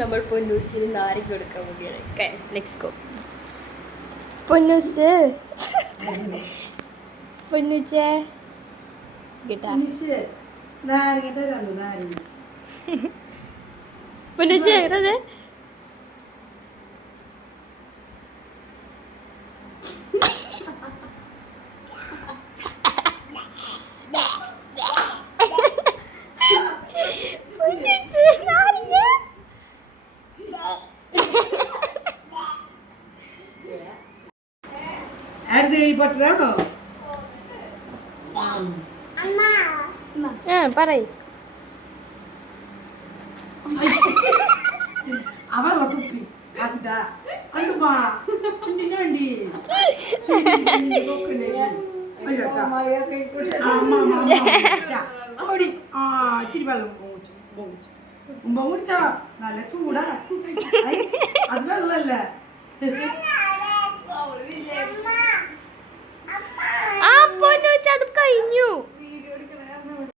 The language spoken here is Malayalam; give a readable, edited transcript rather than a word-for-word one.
നമ്മൾ പൊന്നൂസിന് നാരങ്ങ കൊടുക്കാൻ പോവുകയാണ്. Let's go. പൊന്നൂസ് പൊന്നൂച്ചേ കേട്ടാ പൊന്നൂച്ചേ കേട്ടത് പറയ് അവളെ തുപ്പി ഇത്തിരി വെള്ളം ഉമ്പ കുടിച്ചാ നല്ല ചൂടാ അത് വെള്ളല്ലേ